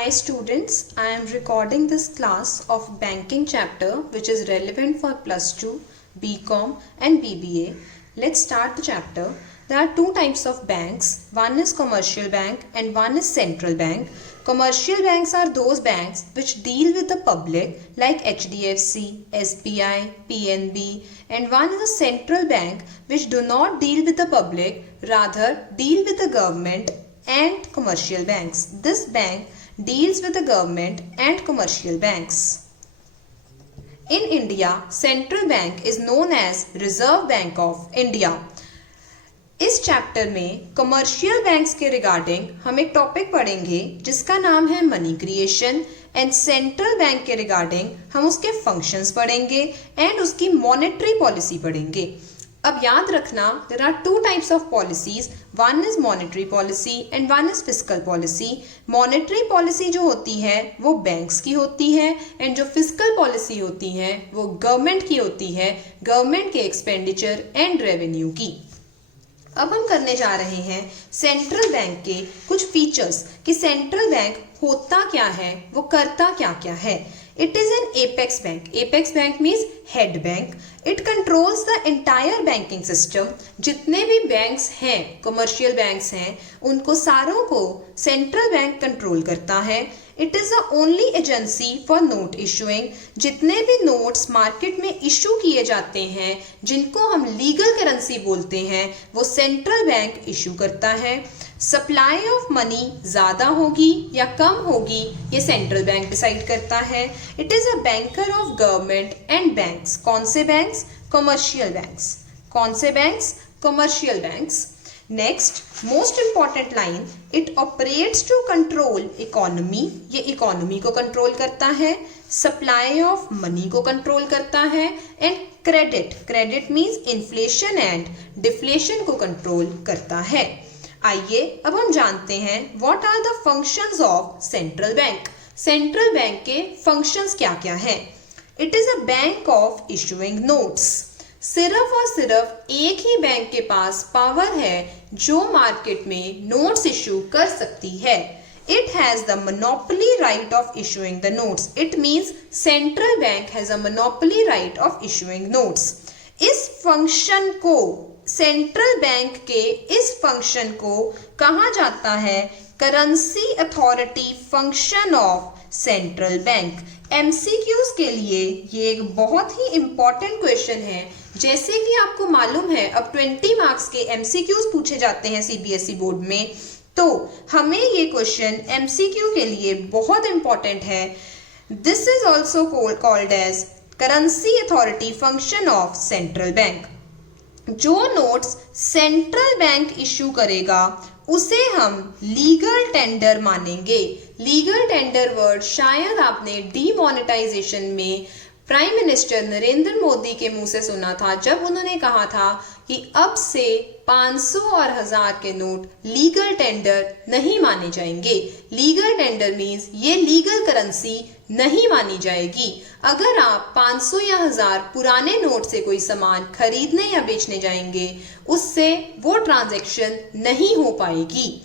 Hi students, I am recording this class of banking chapter which is relevant for plus 2, BCom and BBA. Let's start the chapter. There are two types of banks. One is commercial bank and one is central bank. Commercial banks are those banks which deal with the public like HDFC, SBI, PNB, and one is a central bank which do not deal with the public, rather deal with the government and commercial banks. This bank deals with the government and commercial banks. In India, central bank is known as Reserve Bank of India. इस chapter में commercial banks के regarding हम एक topic पढ़ेंगे जिसका नाम है money creation and central bank के रिगार्डिंग हम उसके फंक्शंस पढ़ेंगे एंड उसकी मॉनेटरी पॉलिसी पढ़ेंगे. अब याद रखना, there are two types of policies, one is monetary policy and one is fiscal policy. Monetary policy जो होती है वो बैंक्स की होती है एंड जो फिस्कल पॉलिसी होती है वो गवर्नमेंट की होती है, गवर्नमेंट के एक्सपेंडिचर एंड रेवेन्यू की. अब हम करने जा रहे हैं सेंट्रल बैंक के कुछ फीचर्स कि सेंट्रल बैंक होता क्या है, वो करता क्या क्या है. It is an apex bank. Apex bank means head bank. It controls the entire banking system. जितने भी बैंक्स हैं, कमर्शियल बैंक्स हैं, उनको सारों को सेंट्रल बैंक कंट्रोल करता है. It is the only agency for note issuing. जितने भी नोट्स मार्केट में इशू किए जाते हैं, जिनको हम लीगल करेंसी बोलते हैं, वो सेंट्रल बैंक इशू करता है. सप्लाई ऑफ मनी ज़्यादा होगी या कम होगी ये सेंट्रल बैंक डिसाइड करता है. It is a banker of government and banks. कौन से बैंक्स? Commercial banks. कौन से banks? Commercial banks. Next most important line, it operates to control economy. ये इकोनॉमी को कंट्रोल करता है, सप्लाई ऑफ मनी को कंट्रोल करता है and credit. Credit means inflation and deflation को कंट्रोल करता है. आइए अब हम जानते हैं what are the functions of central bank. Central bank के फंक्शंस क्या क्या हैं? It is a bank of issuing notes. सिर्फ और सिर्फ एक ही बैंक के पास पावर है जो मार्केट में नोट्स इशू कर सकती है. It has the monopoly right of issuing the notes. It means central bank has a monopoly right of issuing notes. इस फंक्शन को, सेंट्रल बैंक के इस फंक्शन को कहा जाता है currency authority function of central bank. MCQs के लिए ये एक बहुत ही इंपॉर्टेंट क्वेश्चन है. जैसे कि आपको मालूम है अब 20 मार्क्स के एमसीक्यूज पूछे जाते हैं सीबीएसई बोर्ड में, तो हमें ये क्वेश्चन एमसीक्यू के लिए बहुत इंपॉर्टेंट है. This is also called as currency authority function of central bank. जो नोट्स सेंट्रल बैंक इशू करेगा उसे हम लीगल टेंडर मानेंगे. लीगल टेंडर वर्ड शायद आपने डीमोनेटाइजेशन में प्राइम मिनिस्टर नरेंद्र मोदी के मुंह से सुना था, जब उन्होंने कहा था कि अब से 500 और 1000 के नोट लीगल टेंडर नहीं माने जाएंगे. लीगल टेंडर मीन्स ये लीगल करेंसी नहीं मानी जाएगी. अगर आप 500 या 1000 पुराने नोट से कोई सामान खरीदने या बेचने जाएंगे, उससे वो ट्रांजैक्शन नहीं हो पाएगी.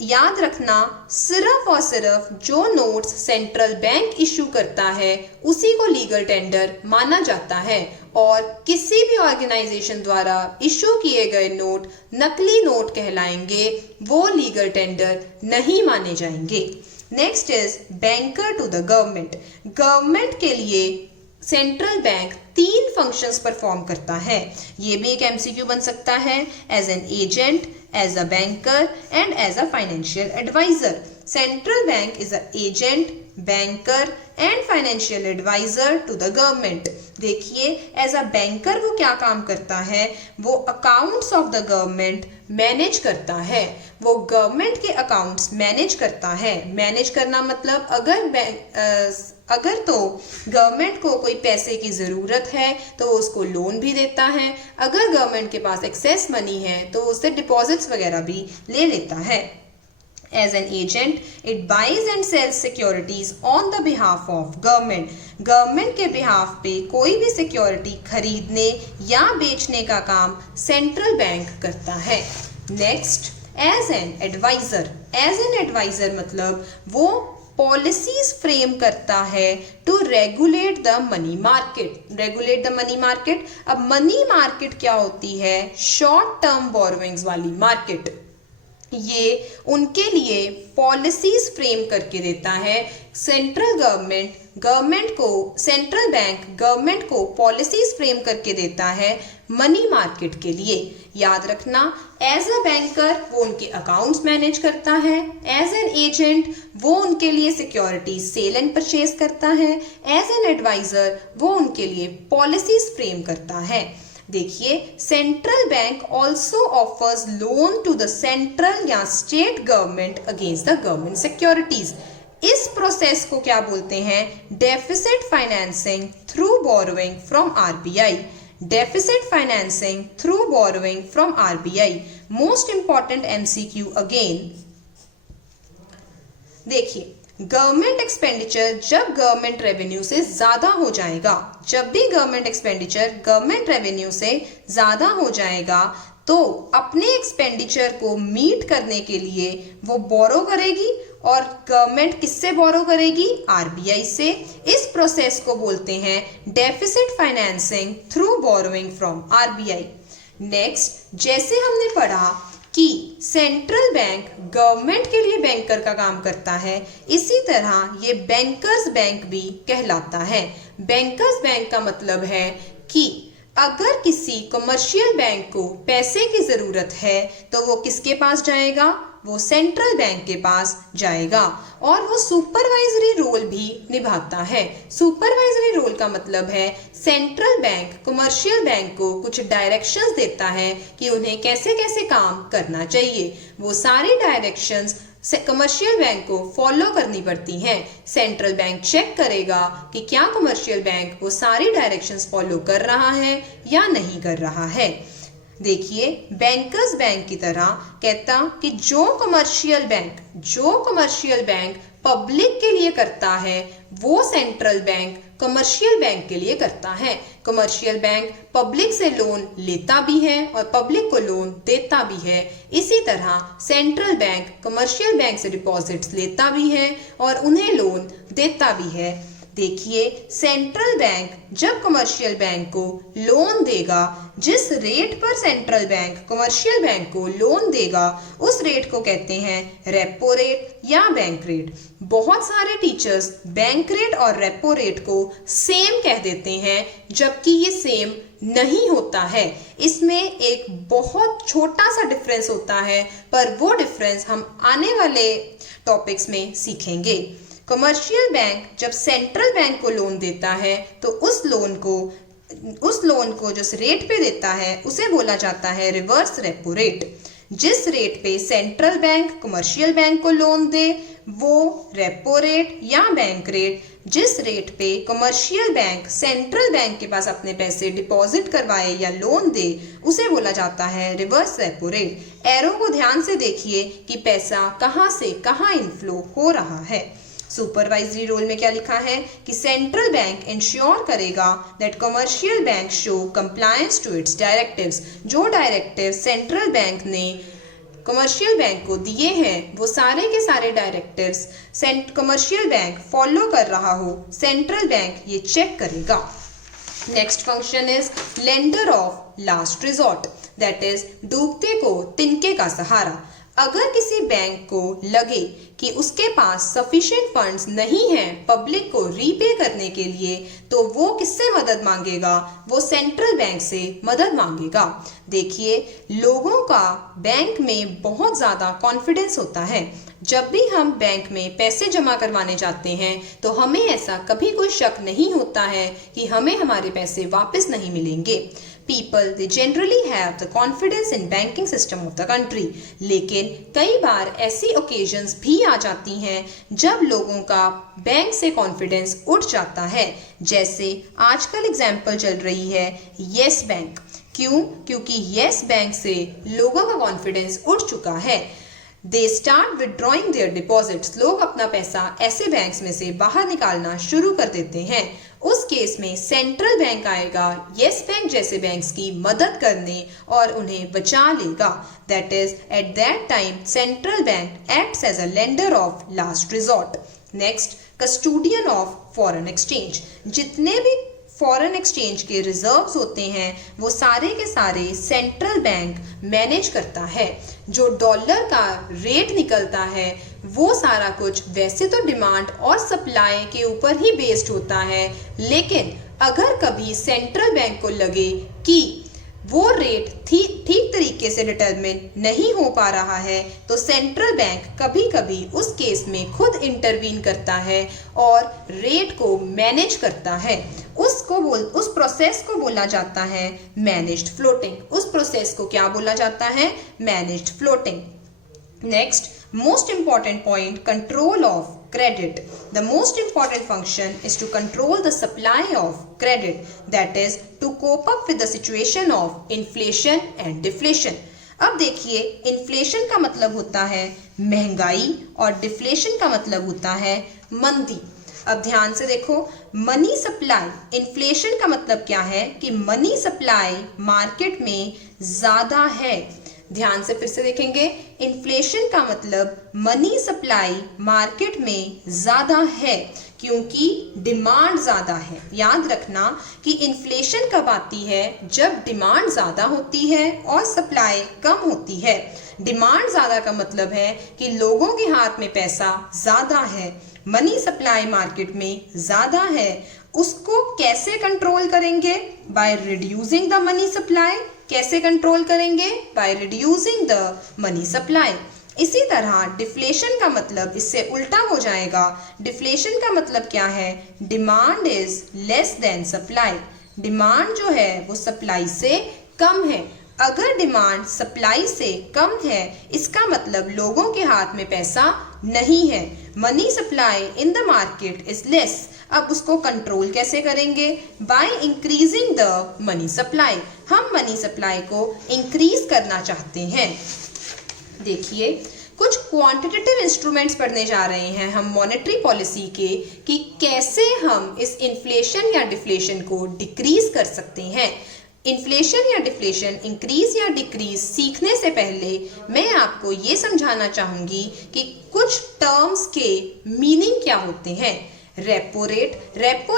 याद रखना, सिर्फ और सिर्फ जो नोट्स सेंट्रल बैंक इशू करता है उसी को लीगल टेंडर माना जाता है और किसी भी ऑर्गेनाइजेशन द्वारा इशू किए गए नोट नकली नोट कहलाएंगे, वो लीगल टेंडर नहीं माने जाएंगे. Next is banker to the government. Government के लिए सेंट्रल बैंक 3 फंक्शंस परफॉर्म करता है. ये भी एक एमसीक्यू बन सकता है, as an agent, as a banker and as a financial adviser. Central bank is a agent, banker and financial adviser to the government. देखिए, एज अ बैंकर वो क्या काम करता है? वो accounts of the government manage करता है. वो गवर्नमेंट के अकाउंट्स मैनेज करता है. मैनेज करना मतलब अगर तो गवर्नमेंट को कोई पैसे की ज़रूरत है तो वो उसको लोन भी देता है. अगर गवर्नमेंट के पास एक्सेस मनी है तो उससे डिपॉजिट्स वगैरह भी ले लेता है. As an agent, it buys and sells securities on the behalf of government. Government के बिहाफ पे कोई भी सिक्योरिटी खरीदने या बेचने का काम सेंट्रल बैंक करता है. Next, as an adviser. As an adviser मतलब वो पॉलिसीज फ्रेम करता है to regulate the money market. Regulate the money market. अब मनी मार्केट क्या होती है? शॉर्ट टर्म बोरोइंग्स वाली मार्केट। ये उनके लिए पॉलिसीज फ्रेम करके देता है। सेंट्रल गवर्नमेंट को पॉलिसीज फ्रेम करके देता है मनी मार्केट के लिए। याद रखना, एज अ बैंकर वो उनके अकाउंट्स मैनेज करता है, एज एन एजेंट वो उनके लिए सिक्योरिटीज सेल एंड परचेज करता है, एज एन एडवाइजर वो उनके लिए पॉलिसीज फ्रेम करता है। देखिए, central bank also offers loan to the central या state government against the government securities. इस प्रोसेस को क्या बोलते हैं? Deficit financing through borrowing from RBI. Deficit financing through borrowing from RBI. Most important MCQ again. देखिए, government expenditure जब government revenue से ज्यादा हो जाएगा, जब भी गवर्नमेंट एक्सपेंडिचर गवर्नमेंट रेवेन्यू से ज्यादा हो जाएगा तो अपने एक्सपेंडिचर को मीट करने के लिए वो बोरो करेगी। और गवर्नमेंट किससे बोरो करेगी? आरबीआई से। इस प्रोसेस को बोलते हैं deficit financing through borrowing from RBI. Next, जैसे हमने पढ़ा कि सेंट्रल बैंक गवर्नमेंट के लिए बैंकर का काम करता है, इसी तरह ये बैंकर्स बैंक भी कहलाता है। बैंकर्स बैंक का मतलब है कि अगर किसी कमर्शियल बैंक को पैसे की जरूरत है तो वो किसके पास जाएगा? वो सेंट्रल बैंक के पास जाएगा। और वो सुपरवाइजरी रोल भी निभाता है। सुपरवाइजरी रोल का मतलब है सेंट्रल बैंक कमर्शियल बैंक को कुछ डायरेक्शंस देता है कि उन्हें कैसे कैसे काम करना चाहिए। वो सारी डायरेक्शंस कमर्शियल बैंक को फॉलो करनी पड़ती हैं। सेंट्रल बैंक चेक करेगा कि क्या कमर्शियल बैंक वो सारी डायरेक्शंस फॉलो कर रहा है या नहीं कर रहा है। देखिए, बैंकर्स बैंक की तरह कहता कि जो कमर्शियल बैंक पब्लिक के लिए करता है वो सेंट्रल बैंक कमर्शियल बैंक के लिए करता है। कमर्शियल बैंक पब्लिक से लोन लेता भी है और पब्लिक को लोन देता भी है। इसी तरह सेंट्रल बैंक कमर्शियल बैंक से डिपॉजिट्स लेता भी है और उन्हें लोन देता भी है। देखिए, सेंट्रल बैंक जब कमर्शियल बैंक को लोन देगा, जिस रेट पर सेंट्रल बैंक कमर्शियल बैंक को लोन देगा उस रेट को कहते हैं रेपो रेट या बैंक रेट। बहुत सारे टीचर्स बैंक रेट और रेपो रेट को सेम कह देते हैं, जबकि ये सेम नहीं होता है। इसमें एक बहुत छोटा सा डिफरेंस होता है, पर वो डिफरेंस हम आने वाले टॉपिक्स में सीखेंगे। कमर्शियल बैंक जब सेंट्रल बैंक को लोन देता है तो उस लोन को जो रेट पे देता है उसे बोला जाता है रिवर्स रेपो रेट। जिस रेट पे सेंट्रल बैंक कमर्शियल बैंक को लोन दे वो रेपो रेट या बैंक रेट, जिस रेट पे कमर्शियल बैंक सेंट्रल बैंक के पास अपने पैसे डिपॉजिट करवाए या लोन दे उसे बोला जाता है रिवर्स रेपो रेट। एरो को ध्यान से देखिए कि पैसा कहाँ से कहाँ इनफ्लो हो रहा है। सुपरवाइजरी रोल में क्या लिखा है कि सेंट्रल बैंक इंश्योर करेगा that commercial bank show compliance to its directives. जो डायरेक्टिव सेंट्रल बैंक ने कमर्शियल बैंक को दिए हैं वो सारे के सारे डायरेक्टिव्स कमर्शियल बैंक फॉलो कर रहा हो, सेंट्रल बैंक ये चेक करेगा। Next function is lender of last resort, that is डूबते को तिनके का सहारा। अगर किसी बैंक को लगे कि उसके पास सफिशिएंट फंड्स नहीं हैं पब्लिक को रीपे करने के लिए तो वो किससे मदद मांगेगा? वो सेंट्रल बैंक से मदद मांगेगा। देखिए, लोगों का बैंक में बहुत ज़्यादा कॉन्फिडेंस होता है। जब भी हम बैंक में पैसे जमा करवाने जाते हैं तो हमें ऐसा कभी कोई शक नहीं होता है कि हमें हमारे पैसे वापस नहीं मिलेंगे। People they generally have the confidence in banking system of the country। लेकिन कई बार ऐसी occasions भी आ जाती हैं जब लोगों का बैंक से कॉन्फिडेंस उठ जाता है। जैसे आजकल एग्जाम्पल चल रही है येस बैंक। क्यों? क्योंकि येस बैंक से लोगों का कॉन्फिडेंस उठ चुका है। They start withdrawing their deposits। लोग अपना पैसा ऐसे बैंक्स में से बाहर निकालना शुरू कर देते हैं। उस केस में सेंट्रल बैंक आएगा येस बैंक जैसे बैंक्स की मदद करने और उन्हें बचा लेगा। That is at that time central bank acts as a lender of last resort. Next, custodian of foreign exchange, जितने भी फॉरेन एक्सचेंज के रिजर्व्स होते हैं वो सारे के सारे सेंट्रल बैंक मैनेज करता है। जो डॉलर का रेट निकलता है वो सारा कुछ वैसे तो डिमांड और सप्लाई के ऊपर ही बेस्ड होता है, लेकिन अगर कभी सेंट्रल बैंक को लगे कि वो रेट ठीक तरीके से डिटरमिन नहीं हो पा रहा है तो सेंट्रल बैंक कभी कभी उस केस में खुद इंटरवीन करता है और रेट को मैनेज करता है। उस प्रोसेस को बोला जाता है मैनेज्ड फ्लोटिंग। उस प्रोसेस को क्या बोला जाता है? Managed floating. Next, most important point, control of credit. The most important function is to control the supply of credit, that is to cope up with the situation of inflation and deflation. अब देखिए, inflation का मतलब होता है महंगाई और deflation का मतलब होता है मंदी। अब ध्यान से देखो, मनी सप्लाई, इन्फ्लेशन का मतलब क्या है कि मनी सप्लाई मार्केट में ज्यादा है। ध्यान से फिर से देखेंगे, इन्फ्लेशन का मतलब मनी सप्लाई मार्केट में ज्यादा है क्योंकि डिमांड ज्यादा है। याद रखना कि इन्फ्लेशन कब आती है? जब डिमांड ज्यादा होती है और सप्लाई कम होती है। डिमांड ज्यादा का मतलब है कि लोगों के हाथ में पैसा ज्यादा है, मनी सप्लाई मार्केट में ज्यादा है। उसको कैसे कंट्रोल करेंगे? Bye reducing the money supply. कैसे कंट्रोल करेंगे? Bye reducing the money supply. इसी तरह डिफ्लेशन का मतलब इससे उल्टा हो जाएगा। डिफ्लेशन का मतलब क्या है? Demand is less than supply. Demand जो है वो सप्लाई से कम है। अगर डिमांड सप्लाई से कम है इसका मतलब लोगों के हाथ में पैसा नहीं है। Money supply in the market is less. अब उसको कंट्रोल कैसे करेंगे? By increasing the money supply. हम मनी सप्लाई को इंक्रीज करना चाहते हैं। देखिए, कुछ क्वांटिटेटिव इंस्ट्रूमेंट्स पढ़ने जा रहे हैं हम मॉनेटरी पॉलिसी के कि कैसे हम इस इन्फ्लेशन या डिफ्लेशन को डिक्रीज कर सकते हैं। इन्फ्लेशन या डिफ्लेशन, इंक्रीज या डिक्रीज सीखने से पहले मैं आपको ये समझाना चाहूंगी कि कुछ टर्म्स के मीनिंग क्या होते हैं। रेपो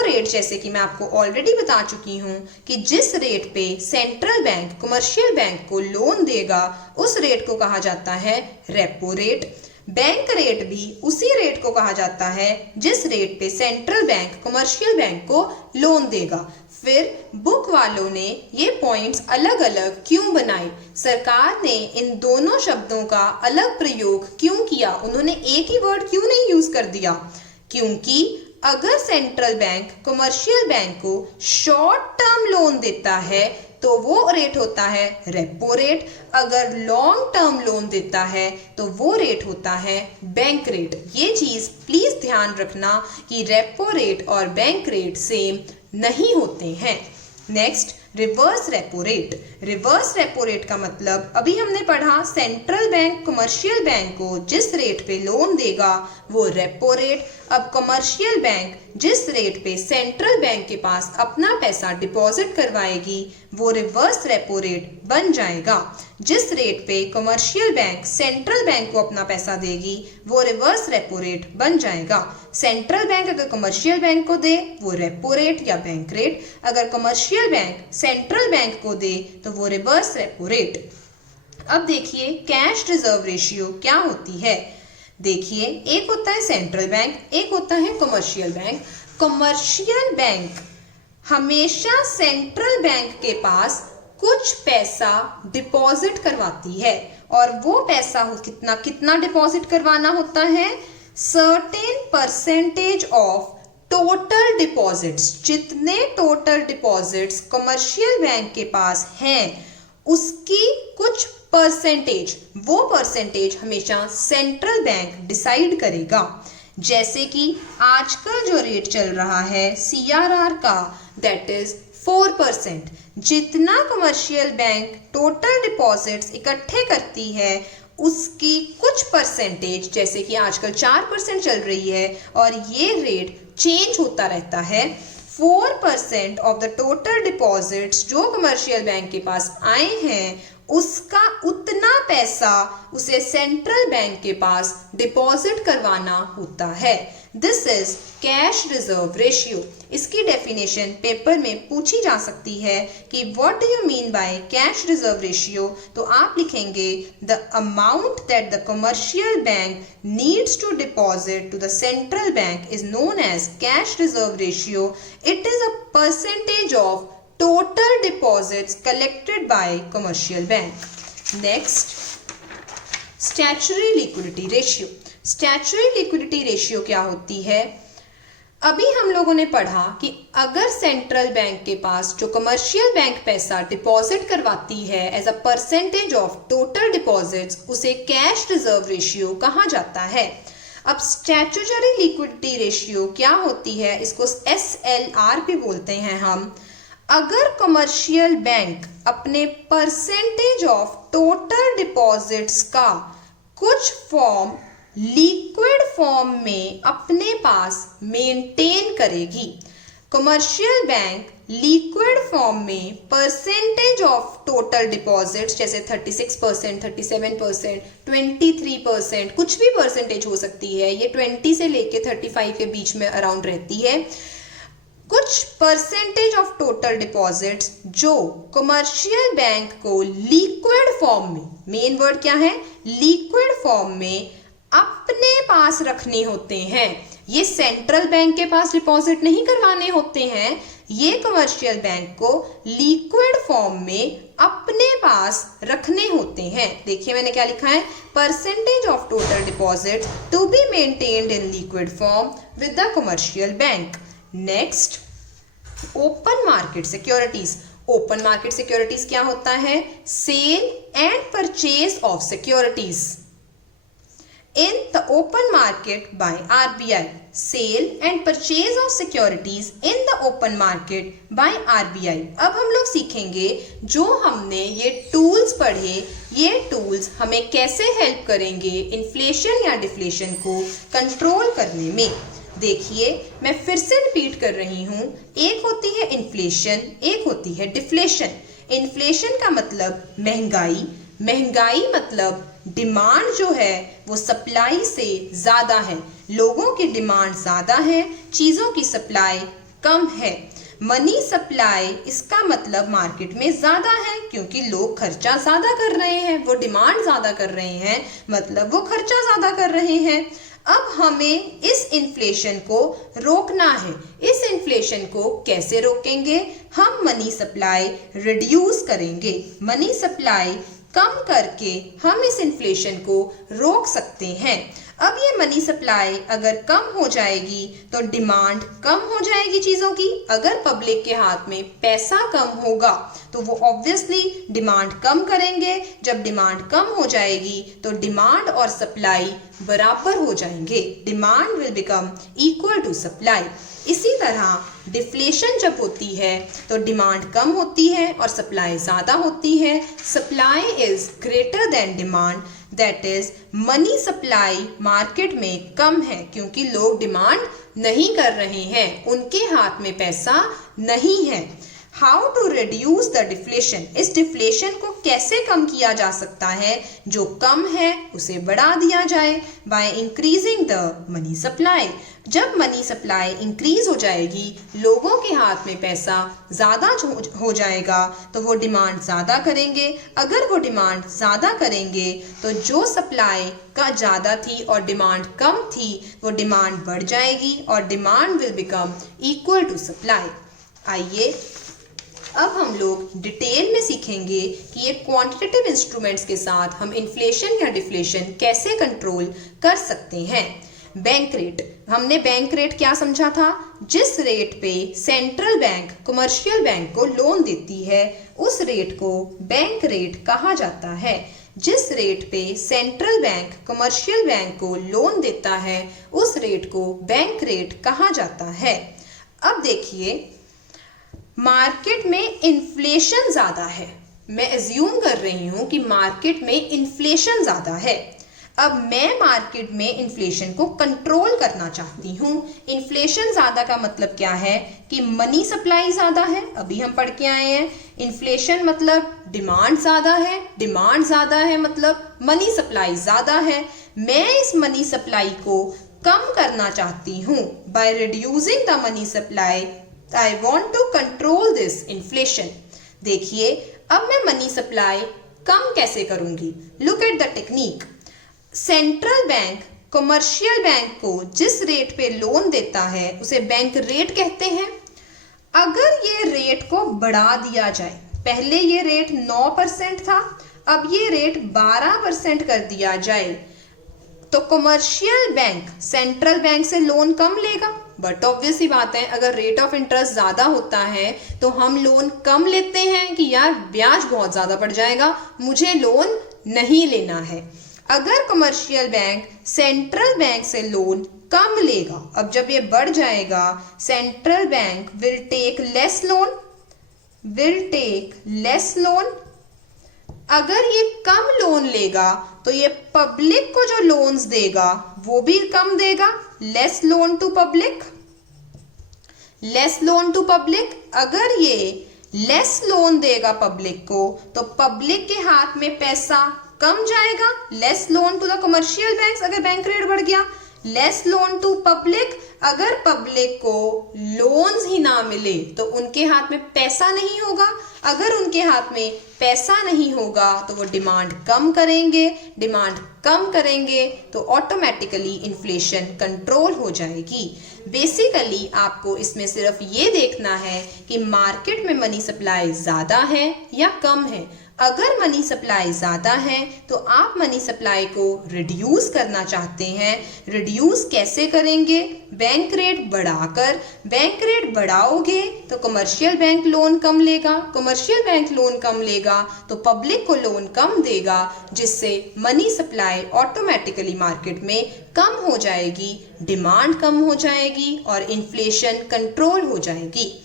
रेट जैसे कि मैं आपको ऑलरेडी बता चुकी हूँ कि जिस रेट पे सेंट्रल बैंक कमर्शियल बैंक को लोन देगा उस रेट को कहा जाता है रेपो रेट। बैंक रेट भी उसी रेट को कहा जाता है जिस रेट पे सेंट्रल बैंक कमर्शियल बैंक को लोन देगा। फिर बुक वालों ने ये पॉइंट्स अलग अलग क्यों बनाए? सरकार ने इन दोनों शब्दों का अलग प्रयोग क्यों किया? उन्होंने एक ही वर्ड क्यों नहीं यूज कर दिया? क्योंकि अगर सेंट्रल बैंक कमर्शियल बैंक को शॉर्ट टर्म लोन देता है तो वो रेट होता है रेपो रेट। अगर लॉन्ग टर्म लोन देता है तो वो रेट होता है बैंक रेट। ये चीज प्लीज ध्यान रखना कि रेपो रेट और बैंक रेट सेम नहीं होते हैं। Next, reverse repo rate. Reverse repo rate का मतलब अभी हमने पढ़ा, सेंट्रल बैंक कमर्शियल बैंक को जिस रेट पे लोन देगा वो रेपो रेट। अब कमर्शियल बैंक जिस रेट पे सेंट्रल बैंक के पास अपना पैसा डिपॉजिट करवाएगी वो रिवर्स रेपो रेट बन जाएगा। जिस रेट पे कमर्शियल बैंक सेंट्रल बैंक को अपना पैसा देगी वो रिवर्स रेपो रेट बन जाएगा। सेंट्रल बैंक अगर कमर्शियल बैंक को दे वो रेपो रेट या बैंक रेट, अगर कमर्शियल बैंक सेंट्रल बैंक को दे तो वो रिवर्स रेपो रेट। अब देखिए, कैश रिजर्व रेशियो क्या होती है। देखिए, एक होता है सेंट्रल बैंक, एक होता है कमर्शियल बैंक। कमर्शियल बैंक हमेशा सेंट्रल बैंक के पास कुछ पैसा डिपॉजिट करवाती है और वो पैसा कितना डिपॉजिट करवाना होता है? Certain percentage of total deposits. जितने टोटल डिपॉजिट्स कमर्शियल बैंक के पास हैं उसकी कुछ परसेंटेज, वो परसेंटेज हमेशा सेंट्रल बैंक डिसाइड करेगा। जैसे कि आजकल जो रेट चल रहा है CRR का, दैट इज 4%। जितना कमर्शियल बैंक टोटल डिपॉजिट्स इकट्ठे करती है उसकी कुछ परसेंटेज, जैसे कि आजकल 4% चल रही है और ये रेट चेंज होता रहता है, 4% ऑफ द टोटल डिपॉजिट्स जो कमर्शियल बैंक के पास आए हैं उसका उतना पैसा उसे सेंट्रल बैंक के पास डिपॉजिट करवाना होता है। This is cash reserve ratio. इसकी डेफिनेशन पेपर में पूछी जा सकती है कि what do you mean by cash reserve ratio. तो आप लिखेंगे the amount that the commercial bank needs to deposit to the central bank is known as cash reserve ratio. It is a percentage of total deposits collected by commercial bank. Next, statutory liquidity ratio. Statutory liquidity ratio क्या होती है? अभी हम लोगों ने पढ़ा कि अगर सेंट्रल बैंक के पास जो कमर्शियल बैंक पैसा डिपॉजिट करवाती है as a percentage of total deposits, उसे कैश रिजर्व रेशियो कहा जाता है। अब स्टैट्यूटरी लिक्विडिटी रेशियो क्या होती है, इसको SLR भी बोलते हैं हम। अगर कमर्शियल बैंक अपने परसेंटेज ऑफ टोटल डिपॉजिट्स का कुछ फॉर्म लिक्विड फॉर्म में अपने पास मेंटेन करेगी, कमर्शियल बैंक लिक्विड फॉर्म में परसेंटेज ऑफ टोटल डिपॉजिट्स जैसे 36%, 37%, 23%, कुछ भी परसेंटेज हो सकती है, ये 20 से लेके 35 के बीच में अराउंड रहती है, कुछ परसेंटेज ऑफ टोटल डिपॉजिट्स जो कमर्शियल बैंक को लिक्विड फॉर्म में, मेन वर्ड क्या है, लिक्विड फॉर्म में अपने पास रखने होते हैं। ये सेंट्रल बैंक के पास डिपॉजिट नहीं करवाने होते हैं, ये कमर्शियल बैंक को लिक्विड फॉर्म में अपने पास रखने होते हैं। देखिए मैंने क्या लिखा है, percentage of total deposit to be maintained in liquid form with the commercial bank. Next, open market securities. Open market securities क्या होता है? Sale and purchase of securities in the open market by RBI। Sale and purchase of securities in the open market by RBI। अब हम लोग सीखेंगे जो हमने ये टूल्स पढ़े, ये टूल्स हमें कैसे हेल्प करेंगे इन्फ्लेशन या डिफ्लेशन को कंट्रोल करने में। देखिए मैं फिर से रिपीट कर रही हूं, एक होती है इन्फ्लेशन, एक होती है डिफ्लेशन। इन्फ्लेशन का मतलब महंगाई, महंगाई मतलब डिमांड जो है वो सप्लाई से ज़्यादा है, लोगों की डिमांड ज़्यादा है, चीज़ों की सप्लाई कम है। मनी सप्लाई, इसका मतलब मार्केट में ज़्यादा है क्योंकि लोग खर्चा ज़्यादा कर रहे हैं, वो डिमांड ज़्यादा कर रहे हैं, मतलब वो खर्चा ज़्यादा कर रहे हैं। अब हमें इस इन्फ्लेशन को रोकना है। इस इन्फ्लेशन को कैसे रोकेंगे? हम मनी सप्लाई रिड्यूस करेंगे, मनी सप्लाई कम करके हम इस इन्फ्लेशन को रोक सकते हैं। अब ये मनी सप्लाई अगर कम हो जाएगी तो डिमांड कम हो जाएगी चीज़ों की। अगर पब्लिक के हाथ में पैसा कम होगा तो वो ऑब्वियसली डिमांड कम करेंगे। जब डिमांड कम हो जाएगी तो डिमांड और सप्लाई बराबर हो जाएंगे, demand will become equal to supply. इसी तरह डिफ्लेशन जब होती है तो डिमांड कम होती है और सप्लाई ज़्यादा होती है। Supply is greater than demand, that is money supply market में कम है क्योंकि लोग डिमांड नहीं कर रहे हैं, उनके हाथ में पैसा नहीं है। How to reduce the deflation, इस डिफ्लेशन को कैसे कम किया जा सकता है? जो कम है उसे बढ़ा दिया जाए by increasing the money supply. जब मनी सप्लाई इंक्रीज हो जाएगी, लोगों के हाथ में पैसा ज़्यादा हो जाएगा तो वो डिमांड ज़्यादा करेंगे। अगर वो डिमांड ज़्यादा करेंगे तो जो सप्लाई का ज़्यादा थी और डिमांड कम थी, वो डिमांड बढ़ जाएगी और demand will become equal to supply. आइए अब हम लोग डिटेल में सीखेंगे कि ये क्वांटिटेटिव इंस्ट्रूमेंट्स के साथ हम इन्फ्लेशन या डिफ्लेशन कैसे कंट्रोल कर सकते हैं। बैंक रेट, हमने बैंक रेट क्या समझा था? जिस रेट पे सेंट्रल बैंक कमर्शियल बैंक को लोन देती है उस रेट को बैंक रेट कहा जाता है। जिस रेट पे सेंट्रल बैंक कमर्शियल बैंक को लोन देता है उस रेट को बैंक रेट कहा जाता है। अब देखिए मार्केट में इन्फ्लेशन ज़्यादा है, मैं एज्यूम कर रही हूँ कि मार्केट में इन्फ्लेशन ज़्यादा है। अब मैं मार्केट में इन्फ्लेशन को कंट्रोल करना चाहती हूँ। इन्फ्लेशन ज्यादा का मतलब क्या है कि मनी सप्लाई ज्यादा है, अभी हम पढ़ के आए हैं। इन्फ्लेशन मतलब डिमांड ज्यादा है, डिमांड ज्यादा है मतलब मनी सप्लाई ज्यादा है। मैं इस मनी सप्लाई को कम करना चाहती हूँ। By reducing the money supply I want to control this inflation. देखिए अब मैं मनी सप्लाई कम कैसे करूंगी। Look at the technique. Central bank commercial bank को जिस रेट पे लोन देता है उसे बैंक रेट कहते हैं। अगर ये रेट को बढ़ा दिया जाए, पहले ये रेट 9% था, अब ये रेट 12% कर दिया जाए, तो कमर्शियल बैंक सेंट्रल बैंक से लोन कम लेगा। बट ऑब्वियस ही बात है, अगर रेट ऑफ इंटरेस्ट ज्यादा होता है तो हम लोन कम लेते हैं कि यार ब्याज बहुत ज्यादा बढ़ जाएगा, मुझे लोन नहीं लेना है। अगर कमर्शियल बैंक सेंट्रल बैंक से लोन कम लेगा, अब जब ये बढ़ जाएगा, central bank will take less loan. अगर ये कम लोन लेगा तो ये पब्लिक को जो लोन्स देगा वो भी कम देगा। Less loan to public. अगर ये लेस लोन देगा पब्लिक को तो पब्लिक के हाथ में पैसा कम जाएगा। Less loan to the commercial banks, अगर बैंक रेट बढ़ गया। लेस लोन टू पब्लिक, अगर पब्लिक को लोन्स ही ना मिले तो उनके हाथ में पैसा नहीं होगा। अगर उनके हाथ में पैसा नहीं होगा तो वो डिमांड कम करेंगे तो ऑटोमेटिकली इन्फ्लेशन कंट्रोल हो जाएगी। बेसिकली आपको इसमें सिर्फ ये देखना है कि मार्केट में मनी सप्लाई ज्यादा है या कम है। अगर मनी सप्लाई ज्यादा है तो आप मनी सप्लाई को रिड्यूस करना चाहते हैं। रिड्यूस कैसे करेंगे? बैंक रेट बढ़ाकर। बैंक रेट बढ़ाओगे तो कमर्शियल बैंक लोन कम लेगा, कमर्शियल बैंक लोन कम लेगा तो पब्लिक को लोन कम देगा, जिससे मनी सप्लाई ऑटोमेटिकली मार्केट में कम हो जाएगी, डिमांड कम हो जाएगी और इन्फ्लेशन कंट्रोल हो जाएगी।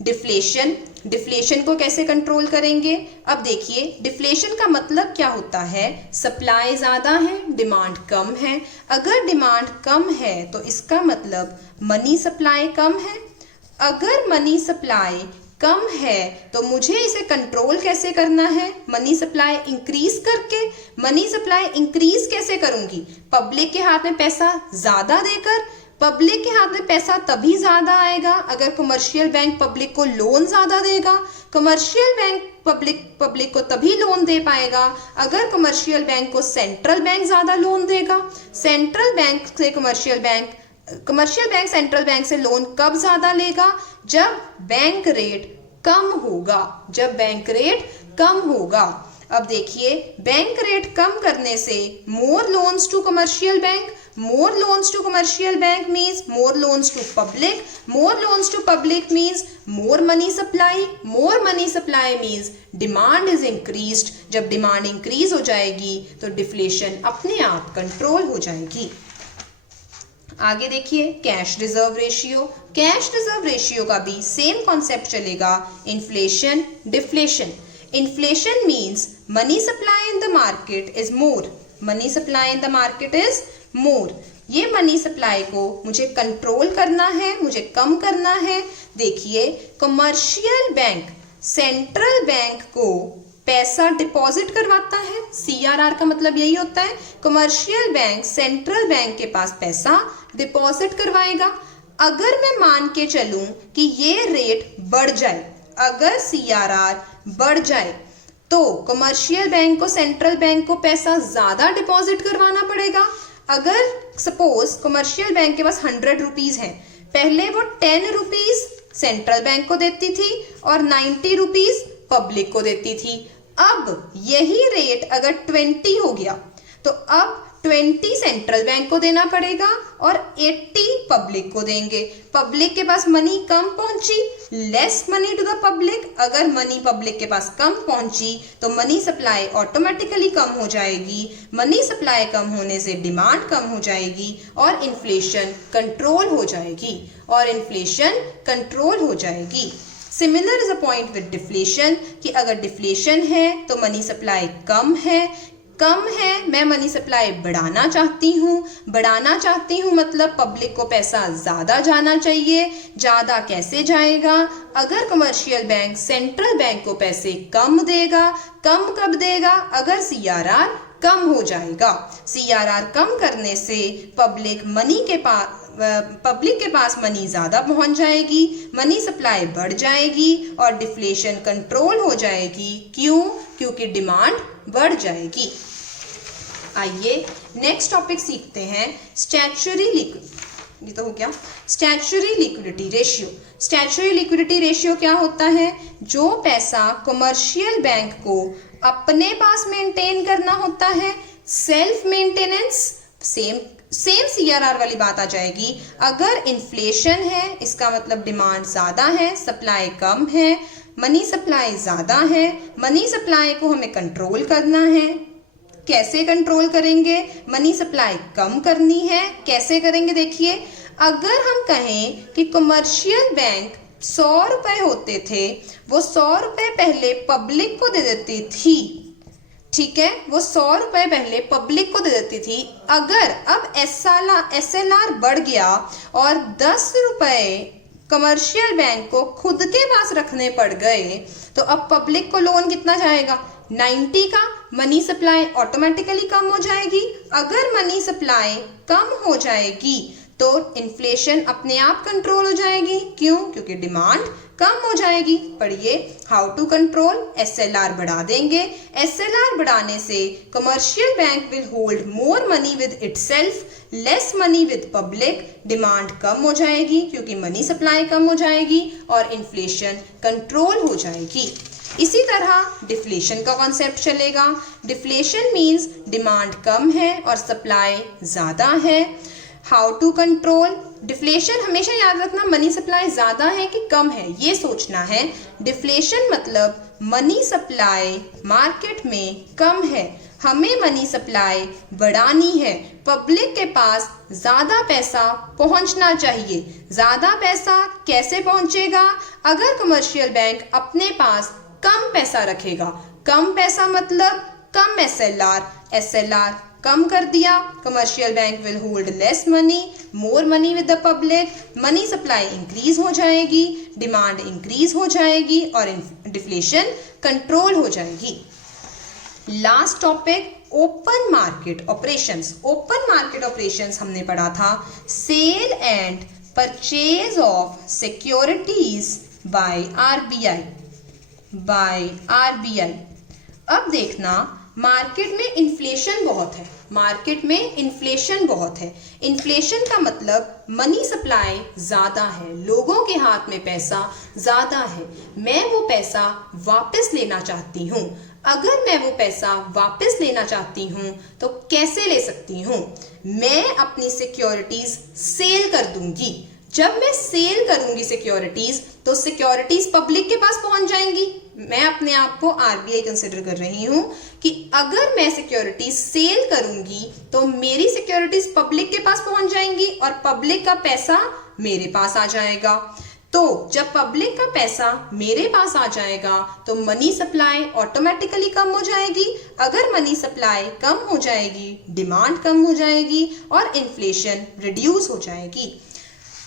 डिफ्लेशन को कैसे कंट्रोल करेंगे? अब देखिए, डिफ्लेशन का मतलब क्या होता है? सप्लाई ज्यादा है, डिमांड कम है। अगर डिमांड कम है तो इसका मतलब मनी सप्लाई कम है। अगर मनी सप्लाई कम है तो मुझे इसे कंट्रोल कैसे करना है? मनी सप्लाई इंक्रीज करके। मनी सप्लाई इंक्रीज कैसे करूंगी? पब्लिक के हाथ में पैसा ज्यादा देकर। पब्लिक के हाथ में पैसा तभी ज्यादा आएगा अगर कमर्शियल बैंक पब्लिक को लोन ज्यादा देगा। कमर्शियल बैंक पब्लिक को तभी लोन दे पाएगा अगर कमर्शियल बैंक को सेंट्रल बैंक ज्यादा लोन देगा। सेंट्रल बैंक सेंट्रल बैंक से लोन कब ज्यादा लेगा? जब बैंक रेट कम होगा। अब देखिए, बैंक रेट कम करने से more loans to commercial bank means more loans to public. More loans to public means more money supply. More money supply means demand is increased. जब डिमांड इंक्रीज हो जाएगी तो डिफ्लेशन अपने आप कंट्रोल हो जाएगी। आगे देखिए, cash reserve ratio. Cash reserve ratio का भी सेम कॉन्सेप्ट चलेगा। Inflation, deflation. Inflation means money supply in the market is more. Money supply in the market is more. ये मनी सप्लाई को मुझे कंट्रोल करना है, मुझे कम करना है। देखिए, कमर्शियल बैंक सेंट्रल बैंक को पैसा डिपॉजिट करवाता है। CRR का मतलब यही होता है। कमर्शियल बैंक सेंट्रल बैंक के पास पैसा डिपॉजिट करवाएगा। अगर मैं मान के चलूं कि ये रेट बढ़ जाए, अगर CRR बढ़ जाए तो कमर्शियल बैंक को सेंट्रल बैंक को पैसा ज्यादा डिपॉजिट करवाना पड़ेगा। अगर सपोज कमर्शियल बैंक के पास 100 रुपीज है, पहले वो 10 रुपीज सेंट्रल बैंक को देती थी और 90 रुपीज पब्लिक को देती थी। अब यही रेट अगर 20 हो गया तो अब 20 सेंट्रल बैंक को देना पड़ेगा और 80 पब्लिक को देंगे। पब्लिक के पास मनी कम पहुंची, less money to the public. अगर मनी पब्लिक के पास कम पहुंची तो मनी सप्लाई ऑटोमेटिकली कम हो जाएगी। मनी सप्लाई कम होने से डिमांड कम हो जाएगी और इन्फ्लेशन कंट्रोल हो जाएगी। Similar is a point with deflation कि अगर डिफ्लेशन है तो मनी सप्लाई कम है, कम है, मैं मनी सप्लाई बढ़ाना चाहती हूँ। बढ़ाना चाहती हूँ मतलब पब्लिक को पैसा ज़्यादा जाना चाहिए। ज़्यादा कैसे जाएगा? अगर कमर्शियल बैंक सेंट्रल बैंक को पैसे कम देगा। कम कब देगा? अगर CRR कम हो जाएगा। CRR कम करने से पब्लिक के पास मनी ज़्यादा पहुंच जाएगी, मनी सप्लाई बढ़ जाएगी और डिफ्लेशन कंट्रोल हो जाएगी। क्यों? क्योंकि डिमांड बढ़ जाएगी। आइए नेक्स्ट टॉपिक सीखते हैं, स्टैट्यूटरी लिक्विडिटी। ये तो हो गया statutory liquidity ratio. Statutory liquidity ratio क्या होता है? जो पैसा कमर्शियल बैंक को अपने पास मेंटेन करना होता है, सेल्फ मेंटेनेंस, सेम CRR वाली बात आ जाएगी। अगर इन्फ्लेशन है, इसका मतलब डिमांड ज़्यादा है, सप्लाई कम है, मनी सप्लाई ज़्यादा है। मनी सप्लाई को हमें कंट्रोल करना है। कैसे कंट्रोल करेंगे? मनी सप्लाई कम करनी है। कैसे करेंगे? देखिए, अगर हम कहें कि कमर्शियल बैंक 100 रुपए होते थे, वो 100 रुपए पहले पब्लिक को दे देती थी। ठीक है, वो 100 रुपए पहले पब्लिक को दे देती थी। अगर अब SLR बढ़ गया और 10 रुपए कमर्शियल बैंक को खुद के पास रखने पड़ गए, तो अब पब्लिक को लोन कितना जाएगा? 90 का। मनी सप्लाई ऑटोमेटिकली कम हो जाएगी। अगर मनी सप्लाई कम हो जाएगी तो इन्फ्लेशन अपने आप कंट्रोल हो जाएगी। क्यों? क्योंकि डिमांड कम हो जाएगी। पढ़िए, हाउ टू कंट्रोल। SLR बढ़ा देंगे। SLR बढ़ाने से commercial bank will hold more money with itself, less money with public. Demand कम हो जाएगी क्योंकि मनी सप्लाई कम हो जाएगी और इन्फ्लेशन कंट्रोल हो जाएगी। इसी तरह डिफ्लेशन का कॉन्सेप्ट चलेगा। डिफ्लेशन मीन्स डिमांड कम है और सप्लाई ज़्यादा है। How to control deflation? हमेशा याद रखना, मनी सप्लाई ज़्यादा है कि कम है, ये सोचना है। डिफ्लेशन मतलब मनी सप्लाई मार्केट में कम है, हमें मनी सप्लाई बढ़ानी है, पब्लिक के पास ज़्यादा पैसा पहुंचना चाहिए। ज़्यादा पैसा कैसे पहुंचेगा? अगर कमर्शियल बैंक अपने पास कम पैसा रखेगा। कम पैसा मतलब कम SLR कम कर दिया, commercial bank will hold less money, more money with the public. Money supply increase हो जाएगी, डिमांड इंक्रीज हो जाएगी और डिफ्लेशन कंट्रोल हो जाएगी। Last topic, open market operations. Open market operations हमने पढ़ा था, sale and purchase of securities by RBI। अब देखना, मार्केट में इन्फ्लेशन बहुत है। मार्केट में इन्फ्लेशन बहुत है। इन्फ्लेशन का मतलब मनी सप्लाई ज़्यादा है, लोगों के हाथ में पैसा ज़्यादा है। मैं वो पैसा वापस लेना चाहती हूँ। अगर मैं वो पैसा वापस लेना चाहती हूँ तो कैसे ले सकती हूँ? मैं अपनी सिक्योरिटीज सेल कर दूंगी। जब मैं सेल करूंगी सिक्योरिटीज तो सिक्योरिटीज पब्लिक के पास पहुंच जाएंगी। मैं अपने आप को RBI कंसिडर कर रही हूं कि अगर मैं सिक्योरिटीज सेल करूंगी तो मेरी सिक्योरिटीज पब्लिक के पास पहुंच जाएंगी और पब्लिक का पैसा मेरे पास आ जाएगा। तो जब पब्लिक का पैसा मेरे पास आ जाएगा तो मनी सप्लाई ऑटोमेटिकली कम हो जाएगी। अगर मनी सप्लाई कम हो जाएगी, डिमांड कम हो जाएगी और इन्फ्लेशन रिड्यूस हो जाएगी।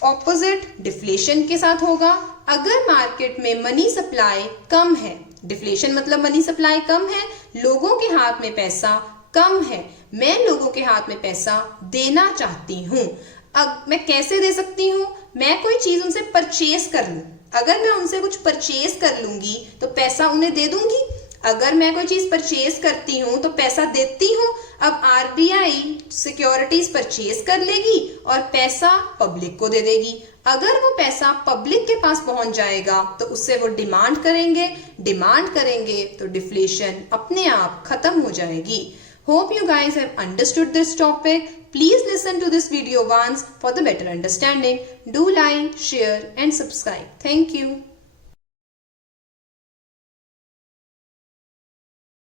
ऑपोजिट डिफ्लेशन के साथ होगा। अगर मार्केट में मनी सप्लाई कम है, डिफ्लेशन मतलब मनी सप्लाई कम है, लोगों के हाथ में पैसा कम है, मैं लोगों के हाथ में पैसा देना चाहती हूँ। अब मैं कैसे दे सकती हूँ? मैं कोई चीज उनसे परचेज कर लूँ। अगर मैं उनसे कुछ परचेज कर लूंगी तो पैसा उन्हें दे दूंगी। अगर मैं कोई चीज परचेज करती हूँ तो पैसा देती हूँ। अब RBI सिक्योरिटीज परचेज कर लेगी और पैसा पब्लिक को दे देगी। अगर वो पैसा पब्लिक के पास पहुंच जाएगा तो उससे वो डिमांड करेंगे तो डिफ्लेशन अपने आप खत्म हो जाएगी। Hope you guys have understood this topic. Please listen to this video once for the better understanding. Do like, share and subscribe. Thank you.